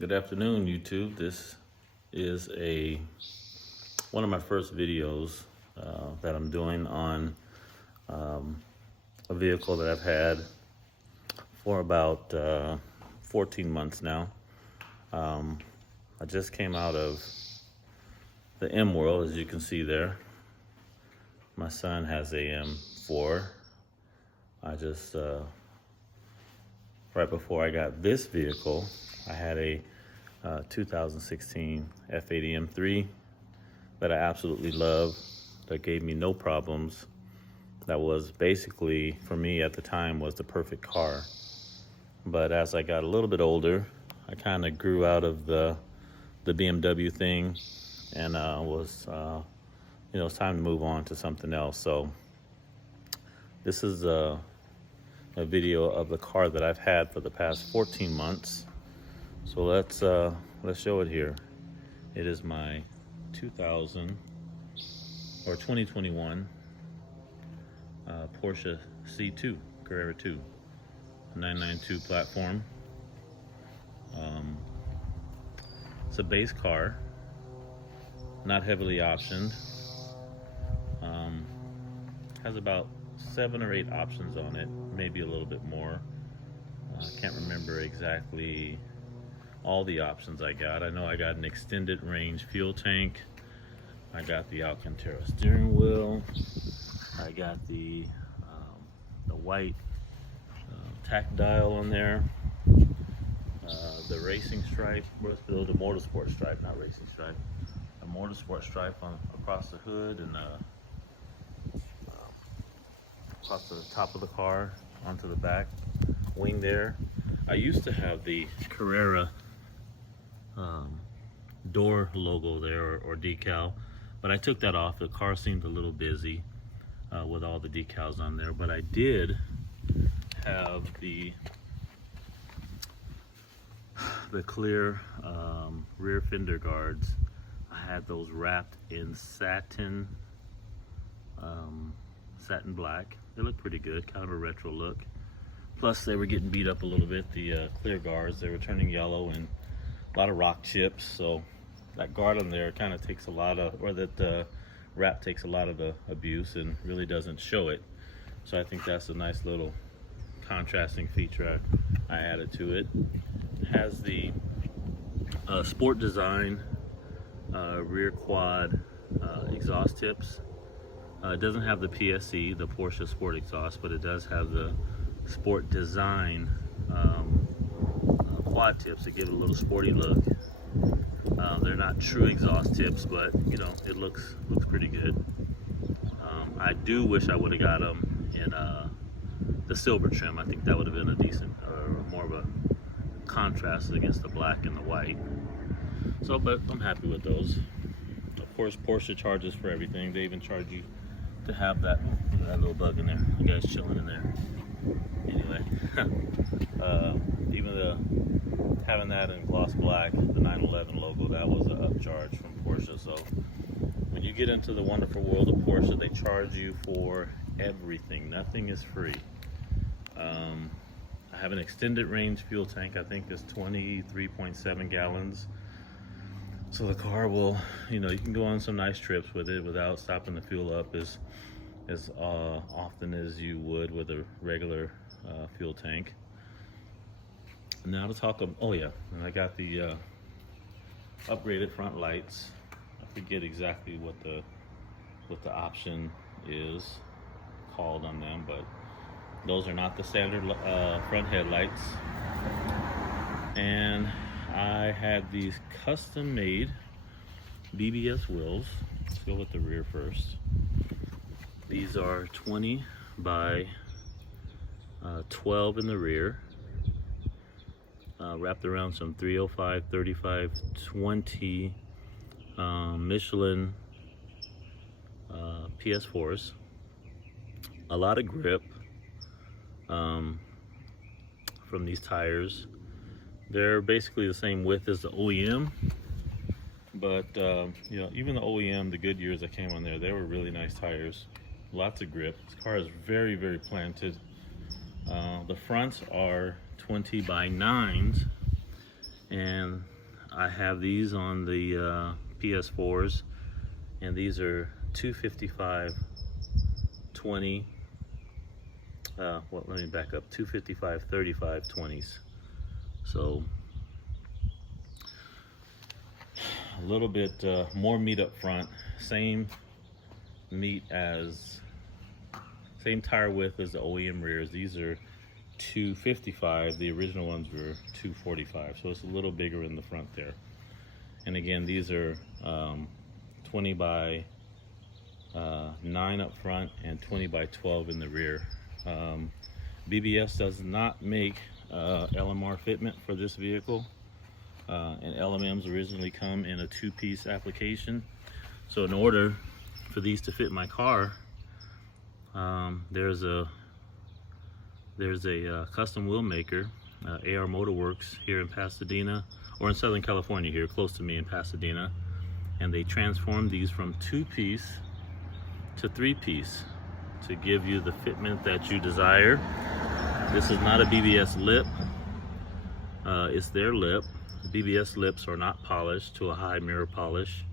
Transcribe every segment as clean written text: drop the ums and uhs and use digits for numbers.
Good afternoon, YouTube. This is one of my first videos that I'm doing on a vehicle that I've had for about 14 months now. I just came out of the M world, as you can see there. My son has a M4. I just, right before I got this vehicle, I had a 2016 F80 M3 that I absolutely love, that gave me no problems. That was basically, for me at the time, was the perfect car. But as I got a little bit older, I kind of grew out of the BMW thing, and it's time to move on to something else. So this is a video of the car that I've had for the past 14 months. So let's show it here. It is my 2021 Porsche C2 Carrera 2 992 platform. It's a base car, not heavily optioned. Has about 7 or 8 options on it, maybe a little bit more. I can't remember exactly all the options I got. I know I got an extended range fuel tank. I got the Alcantara steering wheel. I got the white tack dial on there. The racing stripe, the motorsport stripe, not racing stripe. A motorsport stripe across the hood and across the top of the car onto the back wing there. I used to have the Carrera door logo there or decal, but I took that off. The car seemed a little busy with all the decals on there, but I did have the clear rear fender guards. I had those wrapped in satin black. They look pretty good, kind of a retro look. Plus they were getting beat up a little bit, the clear guards. They were turning yellow and a lot of rock chips, so that guard on there kind of takes a lot of, or that wrap takes a lot of the abuse and really doesn't show it. So I think that's a nice little contrasting feature I added to it. It has the sport design rear quad exhaust tips. It doesn't have the PSE, the Porsche Sport exhaust, but it does have the sport design quad tips that give it a little sporty look. They're not true exhaust tips, but you know, it looks pretty good. I do wish I would have got them in the silver trim. I think that would have been a decent, more of a contrast against the black and the white. So, but I'm happy with those. Of course, Porsche charges for everything. They even charge you to have that little bug in there. You guys chilling in there. Anyway, even having that in gloss black, the 911 logo, that was an upcharge from Porsche. So when you get into the wonderful world of Porsche, they charge you for everything. Nothing is free. I have an extended range fuel tank. I think it's 23.7 gallons. So the car will, you can go on some nice trips with it without stopping the fuel up as often as you would with a regular fuel tank. Now to talk and I got the upgraded front lights. I forget exactly what the option is called on them, but those are not the standard front headlights. And I had these custom made BBS wheels. Let's go with the rear first. These are 20 by 12 in the rear, wrapped around some 305, 35, 20 Michelin PS4s. A lot of grip from these tires. They're basically the same width as the OEM, but even the OEM, the Goodyears that came on there, they were really nice tires. Lots of grip. This car is very, very planted. The fronts are 20 by 9s, And I have these on the PS4s, and these are 255 20. Well, let me back up. 255 35 20s. So a little bit more meat up front. Same tire width as the OEM rears. These are 255. The original ones were 245, so it's a little bigger in the front there. And again, these are 20 by 9 up front and 20 by 12 in the rear. BBS does not make LMR fitment for this vehicle, and LMMs originally come in a 2-piece application. So in order for these to fit my car, there's a custom wheel maker, AR Motorworks, here in Pasadena, or in Southern California, here close to me in Pasadena, and they transform these from 2-piece to 3-piece to give you the fitment that you desire. This is not a BBS lip, it's their lip. BBS lips are not polished to a high mirror polish.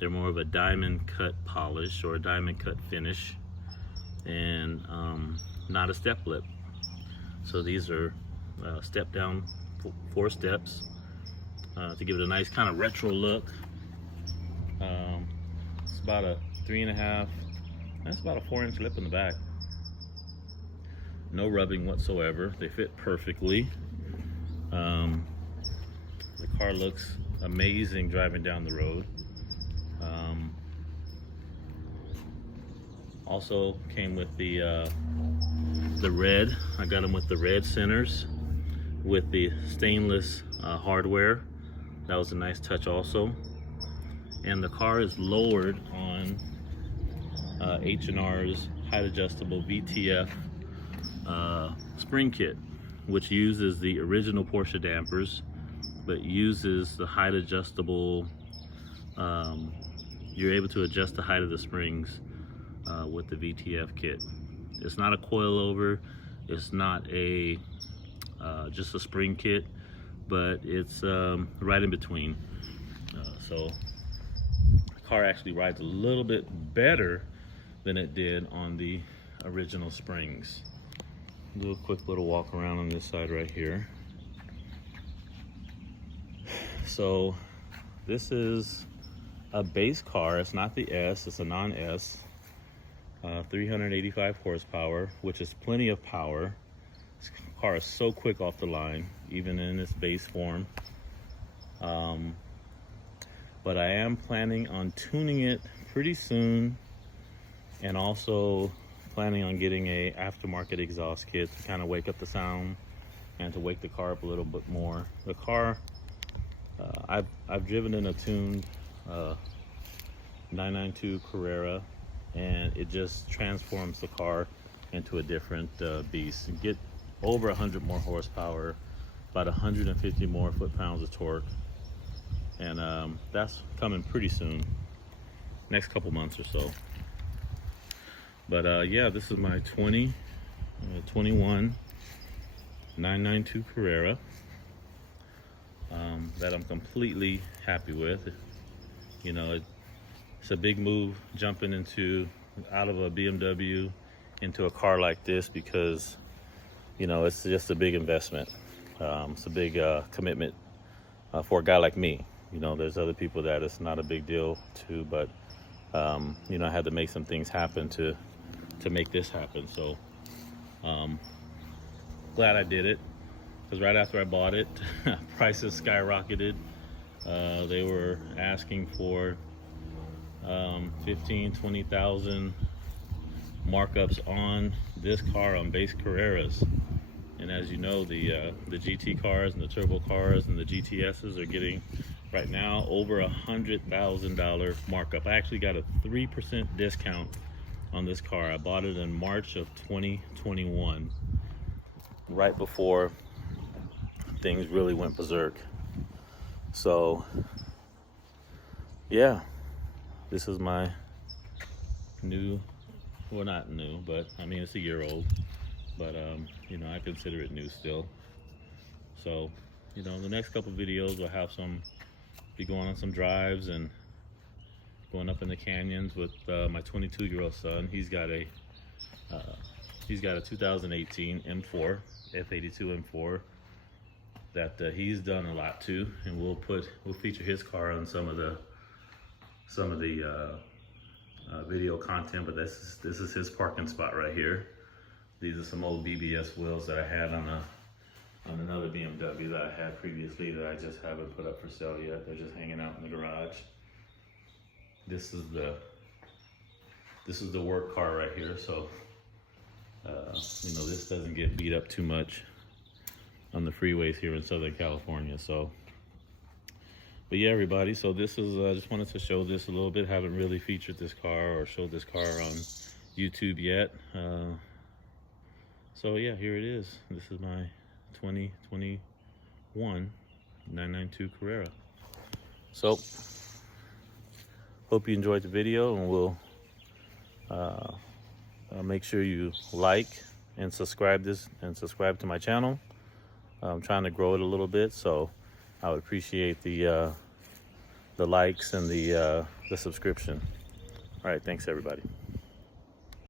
They're more of a diamond cut polish or a diamond cut finish, and not a step lip. So these are step down 4 steps to give it a nice kind of retro look. It's about a 3.5, that's about a 4-inch lip in the back. No rubbing whatsoever. They fit perfectly. The car looks amazing driving down the road. Also came with the red. I got them with the red centers with the stainless hardware. That was a nice touch also. And the car is lowered on H&R's height adjustable VTF spring kit, which uses the original Porsche dampers, but uses the height adjustable, you're able to adjust the height of the springs with the VTF kit. It's not a coilover, it's not a just a spring kit, but it's right in between. So the car actually rides a little bit better than it did on the original springs. Do a quick little walk around on this side right here. So this is a base car. It's not the S, it's a non-S. 385 horsepower, which is plenty of power. This car is so quick off the line, even in its base form. But I am planning on tuning it pretty soon, and also planning on getting a aftermarket exhaust kit to kind of wake up the sound and to wake the car up a little bit more. The car, I've driven in a tuned 992 Carrera, and it just transforms the car into a different beast. You get over 100 more horsepower, about 150 more foot-pounds of torque, and that's coming pretty soon, next couple months or so. But yeah, this is my 21 992 Carrera that I'm completely happy with. You know, it's a big move jumping out of a BMW into a car like this, because you know it's just a big investment. It's a big commitment for a guy like me. You know, there's other people that it's not a big deal to, but you know, I had to make some things happen to make this happen. So glad I did it, because right after I bought it, prices skyrocketed. They were asking for 15,000-20,000 markups on this car on base Carreras. And as you know, the GT cars and the turbo cars and the GTSs are getting right now over $100,000 markup. I actually got a 3% discount on this car. I bought it in March of 2021, right before things really went berserk. So yeah, this is my new, well, not new, but I mean, it's a year old, but you know, I consider it new still. So you know, the next couple videos will have be going on some drives and going up in the canyons with my 22-year-old son. He's got a 2018 M4 F82 M4 that he's done a lot too, and we'll feature his car on some of the video content. But this is his parking spot right here. These are some old BBS wheels that I had on another BMW that I had previously that I just haven't put up for sale yet. They're just hanging out in the garage. This is the work car right here. So you know, this doesn't get beat up too much on the freeways here in Southern California. So, but yeah, everybody, so this is just wanted to show this a little bit. Haven't really featured this car or showed this car on YouTube yet. So yeah, here it is. This is my 2021 992 Carrera. So hope you enjoyed the video, and we'll make sure you like and subscribe to my channel. I'm trying to grow it a little bit, so I would appreciate the likes and the subscription. All right, thanks everybody.